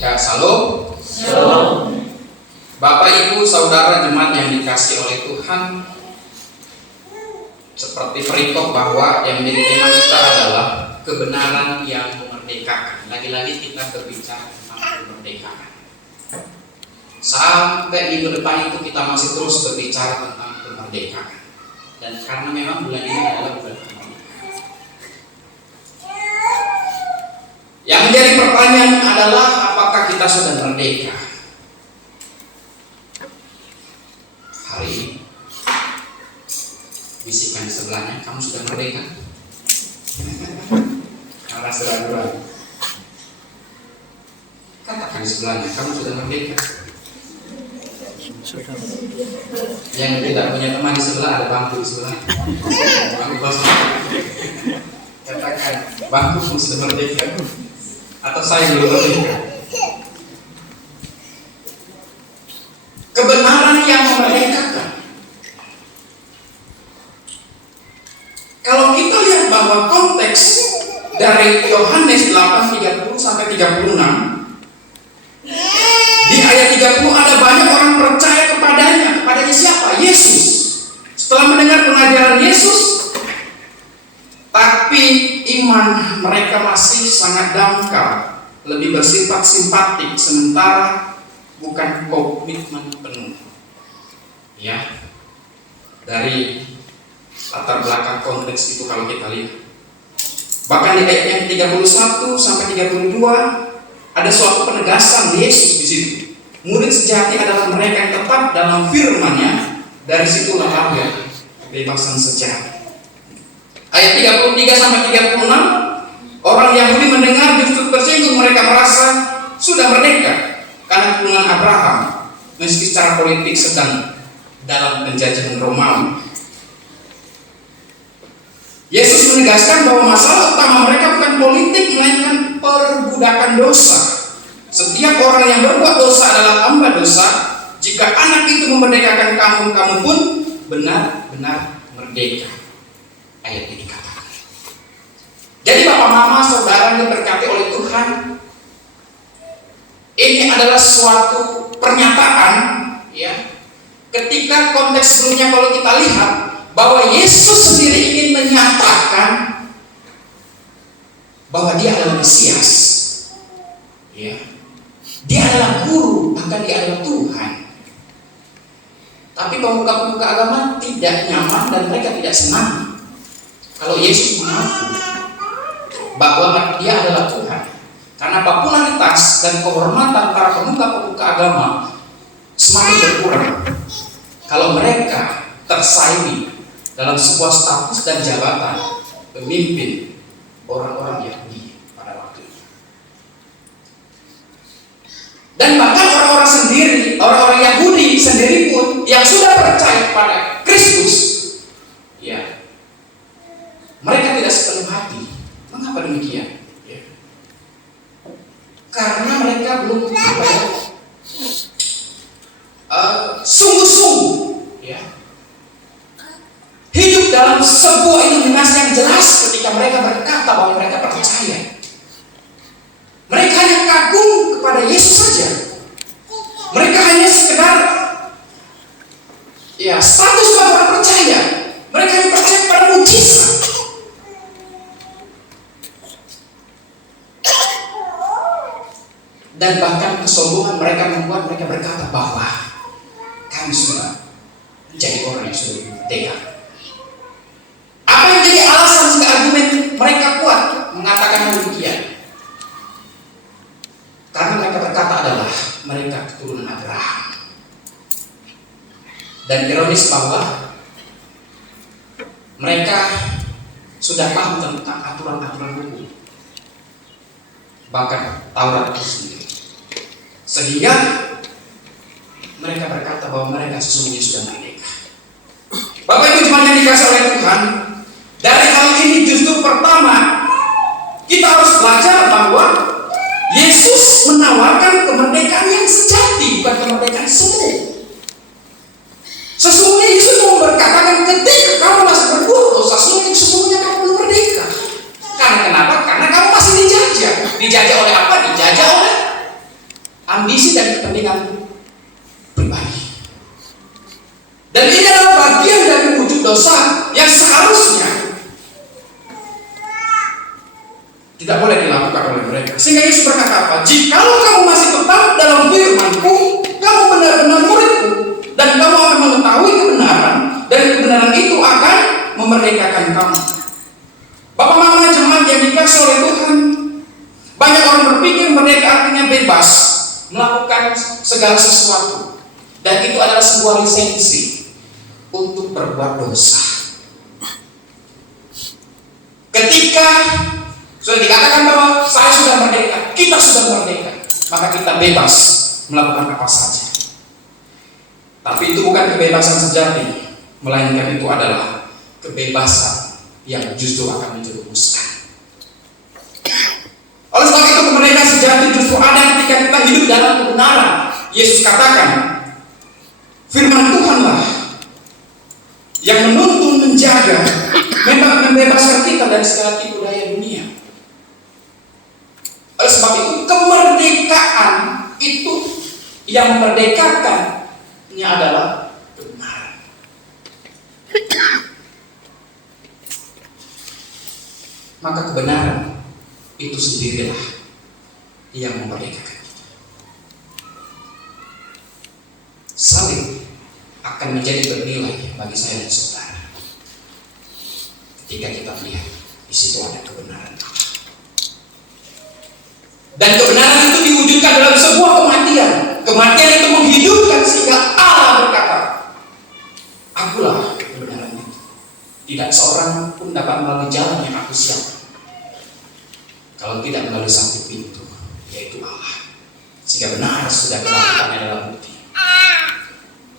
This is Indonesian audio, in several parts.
Ya, salam. Shalom. Bapak, Ibu, Saudara jemaat yang dikasihi oleh Tuhan, seperti perikop bahwa yang menjadi tema kita adalah kebenaran yang memerdekakan. Lagi-lagi kita berbicara tentang kemerdekaan. Sampai minggu depan itu kita masih terus berbicara tentang kemerdekaan. Dan karena memang bulan ini adalah bulan kemerdekaan. Yang menjadi pertanyaan adalah apakah kita sudah merdeka? Hari ini bisikan di sebelahnya, kamu sudah merdeka? Karena ragu-ragu. Katakan di sebelahnya, kamu sudah merdeka? Sudah. Yang tidak punya teman di sebelah, ada bangku di sebelah. Bangku kosong. Katakan, bangku sudah merdeka? Atau saya belum merdeka? Kebenaran yang memerdekakan. Kalau kita lihat bahwa konteks dari Yohanes 8:30 sampai 36, di ayat 30 ada banyak orang percaya kepadanya. Kepadanya siapa? Yesus. Setelah mendengar pengajaran Yesus, tapi iman mereka masih sangat dangkal, lebih bersifat simpatik, sementara bukan komitmen penuh. Ya, dari latar belakang konteks itu kalau kita lihat, bahkan di ayat yang 31 sampai 32 ada suatu penegasan Yesus di situ. Murid sejati adalah mereka yang tetap dalam firman-Nya. Dari situlah ada kebebasan sejati. Ayat 33 sampai 36, orang Yahudi mendengar justru tersinggung. Mereka merasa sudah merdeka karena keturunan Abraham, meski secara politik sedang dalam penjajahan Romawi. Yesus menegaskan bahwa masalah utama mereka bukan politik, melainkan perbudakan dosa. Setiap orang yang berbuat dosa adalah hamba dosa. Jika anak itu memerdekakan kamu, kamu pun benar-benar merdeka. Ayat ini katakan. Jadi Bapak, Mama, Saudara yang diberkati oleh Tuhan, ini adalah suatu pernyataan, ya. Ketika konteks sebelumnya kalau kita lihat bahwa Yesus sendiri ingin menyatakan bahwa dia adalah Mesias, ya. Dia adalah guru, bahkan dia adalah Tuhan. Tapi pemuka-pemuka agama tidak nyaman dan mereka tidak senang kalau Yesus mengaku bahwa dia adalah Tuhan. Karena popularitas dan kehormatan para pemuka-pemuka agama semakin berkurang kalau mereka tersaingi dalam sebuah status dan jabatan pemimpin orang-orang Yahudi pada waktu itu. Dan bahkan orang-orang Yahudi sendiri pun yang sudah percaya pada Kristus, ya, mereka tidak sepenuh hati. Mengapa demikian? Ya. Karena mereka belum sungguh-sungguh, ya, hidup dalam sebuah iluminasi yang jelas ketika mereka berkata bahwa mereka percaya. Mereka hanya kagum kepada Yesus saja. Mereka hanya sekedar, ya, status orang percaya. Mereka hanya percaya pada mujizat. Dan bahkan kesombongan mereka membuat mereka berkata bahwa kami sudah menjadi orang yang sudah merdeka. Apa yang jadi alasan sehingga argumen mereka kuat mengatakan demikian? Karena mereka berkata adalah mereka keturunan Abraham. Dan ironis bahwa mereka sudah paham tentang aturan-aturan hukum, bahkan Taurat itu sendiri, sehingga mereka berkata bahwa mereka sesungguhnya sudah merdeka. Bapak Ibu jemaat yang dikasihi oleh Tuhan, dari hal ini justru pertama kita harus belajar bahwa Yesus menawarkan kemerdekaan yang sejati, bukan kemerdekaan semu. Sesungguhnya Yesus mau berkatakan ketika kamu masih berbuat dosa, sesungguhnya kamu belum merdeka. Karena kenapa? Karena kamu masih dijajah. Dijajah oleh apa? Dijajah oleh kepentingan pribadi. Dan ini adalah bagian dari wujud dosa yang seharusnya tidak boleh dilakukan oleh mereka. Sehingga Yesus berkata apa? Jikalau kamu masih tetap dalam firman-Ku, kamu benar-benar murid-Ku, dan kamu akan mengetahui kebenaran, dan kebenaran itu akan memerdekakan kamu. Bapak mama jemaat yang dikasih oleh Tuhan, banyak orang berpikir mereka artinya bebas melakukan segala sesuatu, dan itu adalah sebuah lisensi untuk berbuat dosa. Ketika sudah dikatakan bahwa saya sudah merdeka, kita sudah merdeka, maka kita bebas melakukan apa saja. Tapi itu bukan kebebasan sejati, melainkan itu adalah kebebasan yang justru akan menjerumuskan. Oleh sebab itu kemerdekaan sejati justru ada ketika kita hidup dalam kebenaran. Yesus katakan, firman Tuhanlah yang menuntun, menjaga, memang membebaskan kita dari segala tipu daya dunia. Oleh sebab itu kemerdekaan itu yang memerdekakannya adalah kebenaran. Maka kebenaran itu sendirilah yang memerdekakan kita. Salib akan menjadi bernilai bagi saya dan saudara ketika kita melihat di situ ada kebenaran. Dan kebenaran itu diwujudkan dalam sebuah kematian. Kematian itu menghidupkan sehingga Allah berkata, Akulah kebenaran itu. Tidak seorang pun dapat melalui jalan yang aku siapkan kalau tidak melalui satu pintu, yaitu Allah. Sehingga benar sudah dilakukannya dalam bukti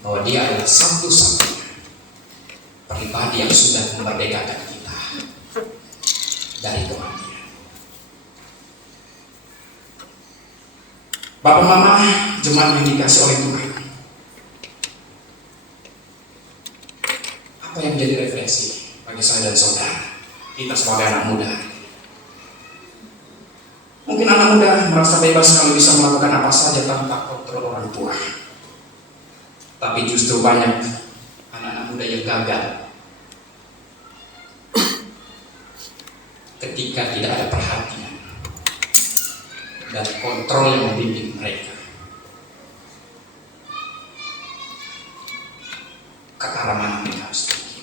bahwa Dia adalah satu-satunya pribadi yang sudah memerdekakan kita dari kematian. Bapak mama jemaat yang dikasih oleh Tuhan, apa yang menjadi referensi bagi saya dan saudara, kita sebagai anak muda? Mungkin anak muda merasa bebas kalau bisa melakukan apa saja tanpa kontrol orang tua. Tapi justru banyak anak-anak muda yang gagal ketika tidak ada perhatian dan kontrol yang membimbing mereka ke arah mana mereka harus pergi.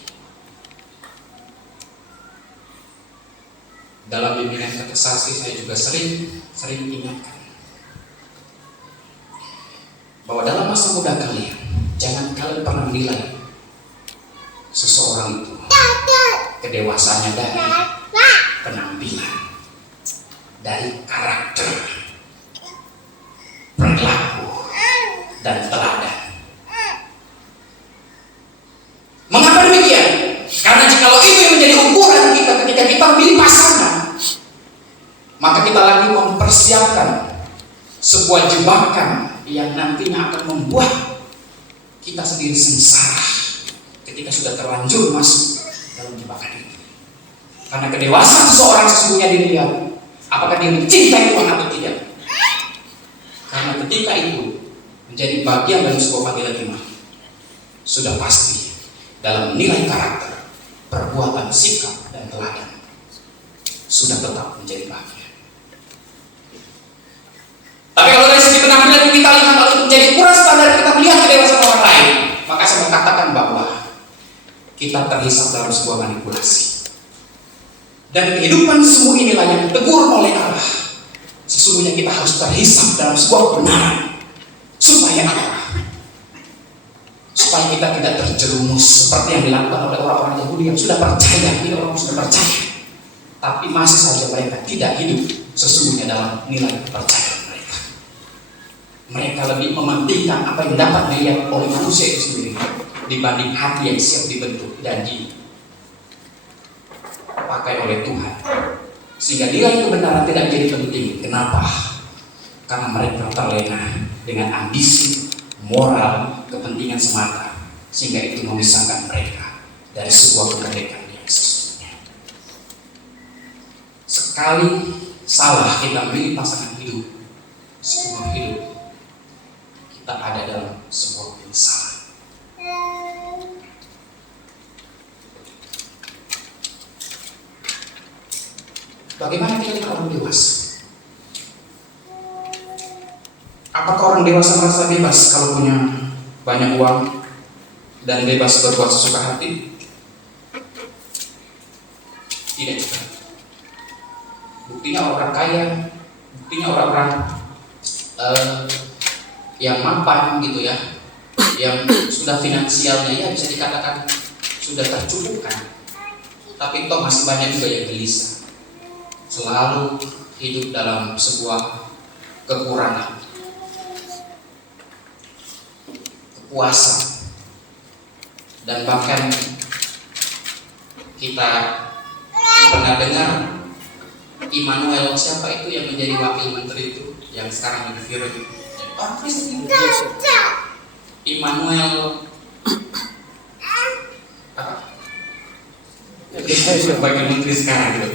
Dalam bimbingan katekisasi saya juga sering ingatkan bahwa dalam masa muda kalian, jangan kalian pernah menilai seseorang itu kedewasaannya dari penampilan, dari karakter, perilaku, dan teladan. Mengapa demikian? Karena jikalau itu yang menjadi ukuran kita ketika kita memilih pasangan, maka kita lagi mempersiapkan sebuah jebakan yang nantinya akan membuat kita sendiri sengsara ketika sudah terlanjur masuk dalam jebakan itu. Karena kedewasaan seseorang sesungguhnya dilihat apakah dia mencintai Tuhan atau tidak. Karena ketika itu menjadi bagian dari sebuah panggilan iman, sudah pasti dalam menilai karakter, perbuatan, sikap, dan teladan sudah tetap menjadi bagian. Tapi kalau dari segi penampilan kita lihat lalu menjadi ukuran standar kita melihat kedewasaan orang lain, maka saya mengatakan bahwa kita terhisap dalam sebuah manipulasi. Dan kehidupan semua inilah yang ditegur oleh Allah. Sesungguhnya kita harus terhisap dalam sebuah kebenaran. Supaya apa? Supaya kita tidak terjerumus seperti yang dilakukan oleh orang-orang Yahudi yang sudah percaya. Ini orang sudah percaya, tapi masih saja mereka tidak hidup sesungguhnya dalam nilai kepercayaan mereka. Mereka lebih mementingkan apa yang dapat dilihat oleh manusia itu sendiri dibanding hati yang siap dibentuk dan dipakai oleh Tuhan. Sehingga nilai kebenaran tidak menjadi penting. Kenapa? Karena mereka terlena dengan ambisi, moral, kepentingan semata, sehingga itu memisahkan mereka dari sebuah kemerdekaan yang sesungguhnya. Sekali salah kita memilih pasangan hidup, seumur hidup tak ada dalam sebuah penyesalan. Bagaimana kita dengan orang dewasa? Apakah orang dewasa merasa bebas kalau punya banyak uang dan bebas berbuat sesuka hati? Tidak juga. Buktinya orang kaya, buktinya orang-orang yang mapan gitu ya, yang sudah finansialnya ya bisa dikatakan sudah tercukupkan, tapi toh masih banyak juga yang gelisah, selalu hidup dalam sebuah kekurangan, kepuasan, dan bahkan kita pernah dengar Immanuel, siapa itu yang menjadi wakil menteri itu yang sekarang di viral itu? Orang Kristen itu. Immanuel apa? Wakil menteri sekarang gitu.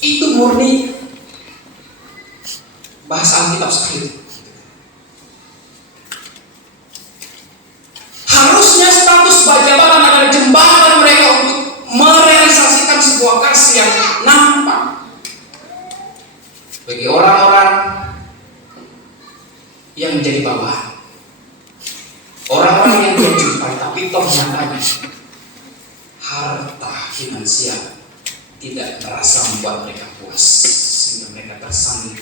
Itu murni bahasa Alkitab sekali. Harusnya status jabatan adalah jembatan mereka untuk merealisasikan sebuah kasih yang nampak bagi orang-orang yang menjadi bawahan, orang-orang yang dia jumpai. Tapi toh nyatanya harta finansial tidak merasa membuat mereka puas, sehingga mereka tersandung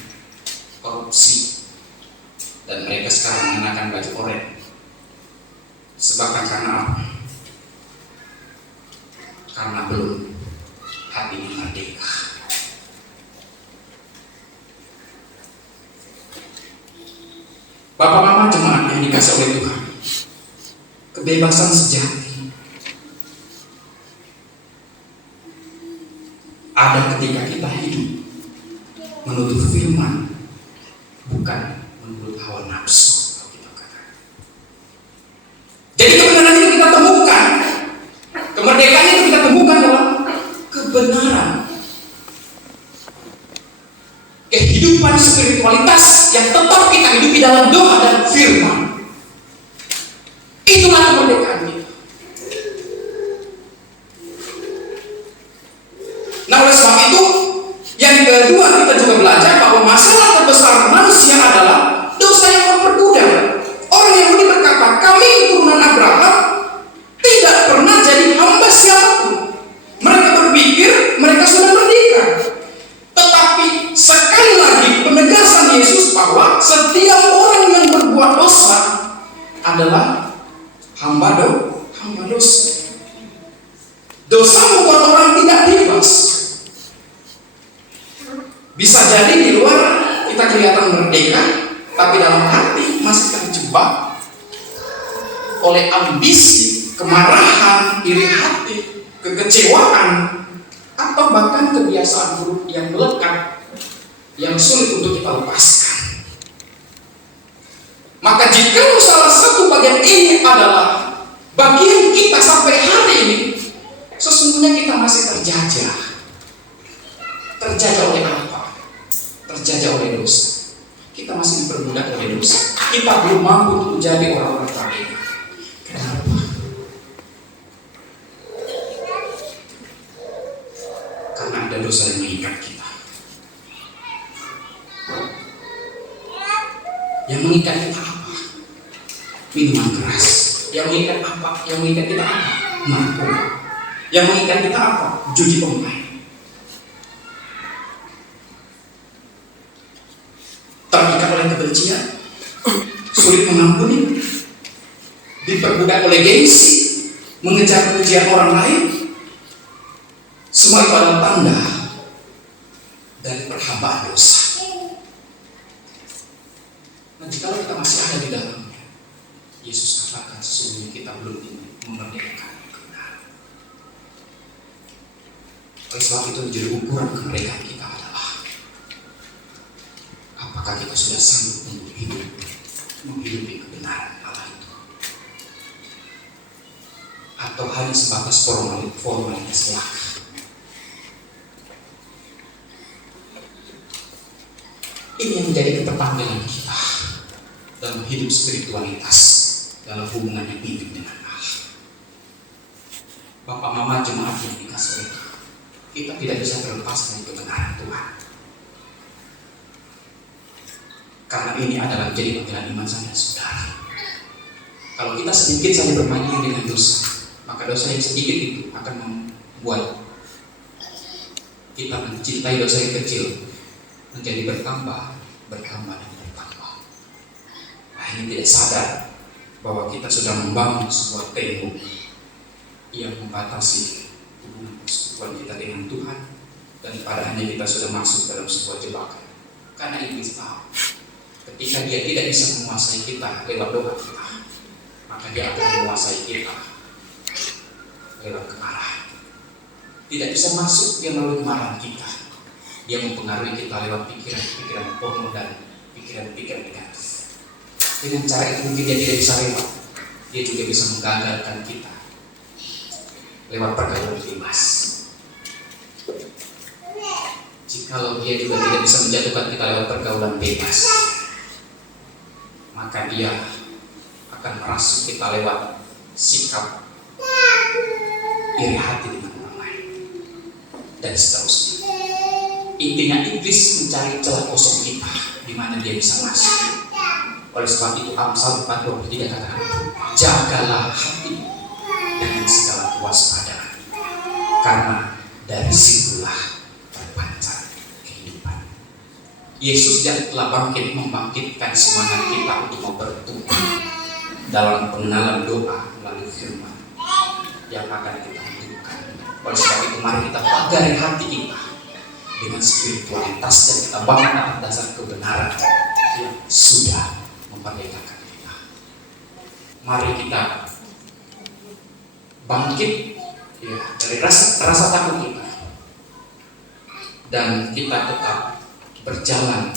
korupsi dan mereka sekarang mengenakan baju oranye. Sebabkan karena apa? Karena belum hatinya merdeka. Bapak mama jemaat yang dikasih oleh Tuhan, kebebasan sejati ada ketika kita hidup menurut firman, bukan menurut hawa nafsu. Jadi kebenaran itu kita temukan, kemerdekaan itu kita temukan dalam kebenaran, kehidupan spiritualitas yang tetap kita hidupi dalam doa dan firman. Itulah kemerdekaan kita. Nah, oleh sebab itu, yang kedua kita juga belajar bahwa masalah terbesar manusia adalah dosa yang memperbudak. Orang Yahudi berkata, kami keturunan Abraham tidak pernah jadi hamba siapapun. Mereka berpikir mereka sudah merdeka. Tetapi sekali lagi penegasan Yesus bahwa setiap orang yang berbuat dosa adalah hamba dosa. Dosa membuat orang tidak bebas. Bisa jadi di luar kita kelihatan merdeka, tapi dalam hati masih terjebak oleh ambisi, kemarahan, iri hati, kekecewaan, atau bahkan kebiasaan buruk yang melekat, yang sulit untuk kita lepaskan. Maka jika salah satu bagian ini adalah bagian kita sampai hari ini, sesungguhnya kita masih terjajah. Terjajah oleh apa? Terjajah oleh dosa. Kita masih diperbudak oleh dosa. Kita belum mampu untuk menjadi orang-orang merdeka. Kenapa? Karena ada dosa yang mengikat kita. Yang mengikat kita apa? Minuman keras. Yang mengikat apa? Yang mengikat kita apa? Narkoba. Yang mengikat kita apa? Judi online. Terikat oleh kebencian, sulit mengampuni, diperbudak oleh gengsi, mengejar pujian orang lain. Semua itu adalah tanda dari perhambaan dosa. Nah, jika kita masih ada di dalamnya, Yesus katakan sesungguhnya kita belum memerdekakan kebenaran. Oleh sebab itu menjadi ukuran kemerdekaan kita adalah apakah kita sudah sanggup untuk hidup menghidupi kebenaran Allah itu, atau hanya sebatas formalitas belaka. Ini yang menjadi menjadi ketertanggalan kita dalam hidup spiritualitas, dalam hubungan yang intim dengan Allah. Bapak Mama jemaat yang dikasih oleh Tuhan, kita tidak bisa terlepas dari kebenaran Tuhan. Karena ini adalah menjadi panggilan iman saya, saudara. Kalau kita sedikit saja bermain dengan dosa, maka dosa yang sedikit itu akan membuat kita mencintai dosa yang kecil menjadi bertambah, bertambah dan bertambah. Akhirnya tidak sadar bahwa kita sudah membangun sebuah tembok yang membatasi hubungan persekutuan kita dengan Tuhan, dan pada akhirnya kita sudah masuk dalam sebuah jebakan. Karena iblis tahu ketika dia tidak bisa menguasai kita lewat doa kita, maka dia akan menguasai kita lewat kemarahan. Tidak bisa masuk dia melalui kemarahan kita. Dia mempengaruhi kita lewat pikiran-pikiran porno dan pikiran-pikiran negatif. Dengan cara itu mungkin dia tidak bisa lewat. Dia juga bisa menggagalkan kita lewat pergaulan bebas. Jikalau dia juga tidak bisa menjatuhkan kita lewat pergaulan bebas, maka dia akan merasuk kita lewat sikap iri hati dengan orang lain dan seterusnya. Intinya iblis mencari celah kosong kita di mana dia bisa masuk. Oleh sebab itu Amsal 4:23 katakan, jagalah hati dengan segala kewaspadaan, karena dari situlah terpancar kehidupan. Yesus yang telah bangkit membangkitkan semangat kita untuk mau bertumbuh dalam pengenalan doa melalui firman yang akan kita hidupkan. Oleh sebab itu mari kita pagari hati kita dengan spiritualitas dan kita bangun atas dasar kebenaran yang sudah memperdekakan kita. Mari kita bangkit dari rasa takut kita, dan kita tetap berjalan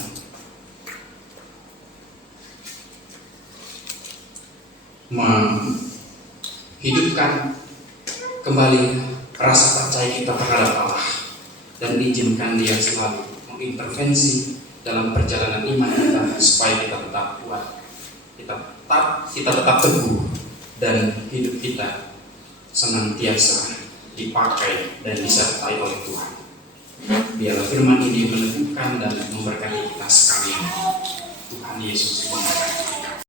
menghidupkan kembali rasa percaya kita terhadap Allah, dan izinkan Dia selalu mengintervensi dalam perjalanan iman kita supaya kita tetap kuat, kita tetap teguh, dan hidup kita senantiasa dipakai dan disertai oleh Tuhan. Biarlah firman ini meneguhkan dan memberkati kita sekalian. Tuhan Yesus memberkati.